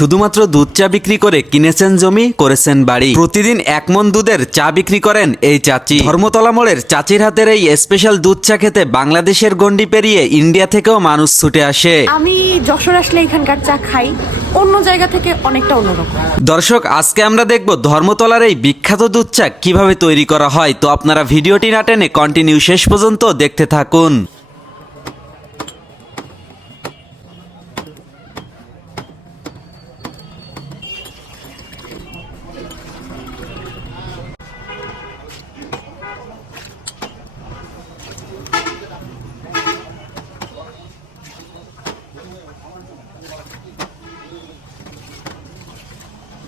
শুধুমাত্র দুধ চা বিক্রি করে কিনেছেন জমি করেছেন বাড়ি। প্রতিদিন এক মন দুধের চা বিক্রি করেন এই চাচি। ধর্মতলা মোড়ের চাচির হাতের এই স্পেশাল দুধ চা খেতে বাংলাদেশের গন্ডি পেরিয়ে ইন্ডিয়া থেকেও মানুষ ছুটে আসে। আমি যশোর আসলে এখানকার চা খাই অন্য জায়গা থেকে অনেকটা অন্যরকম। দর্শক আজকে আমরা দেখব ধর্মতলার এই বিখ্যাত দুধ চা কীভাবে তৈরি করা হয়। তো আপনারা ভিডিওটি না টেনে কন্টিনিউ শেষ পর্যন্ত দেখতে থাকুন।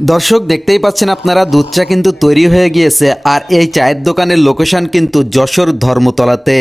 দর্শক, দেখতেই পাচ্ছেন আপনারা দুধ চা কিন্তু তৈরি হয়ে গিয়েছে আর এই চায়ের দোকানের লোকেশন কিন্তু যশোর ধর্মতলাতে।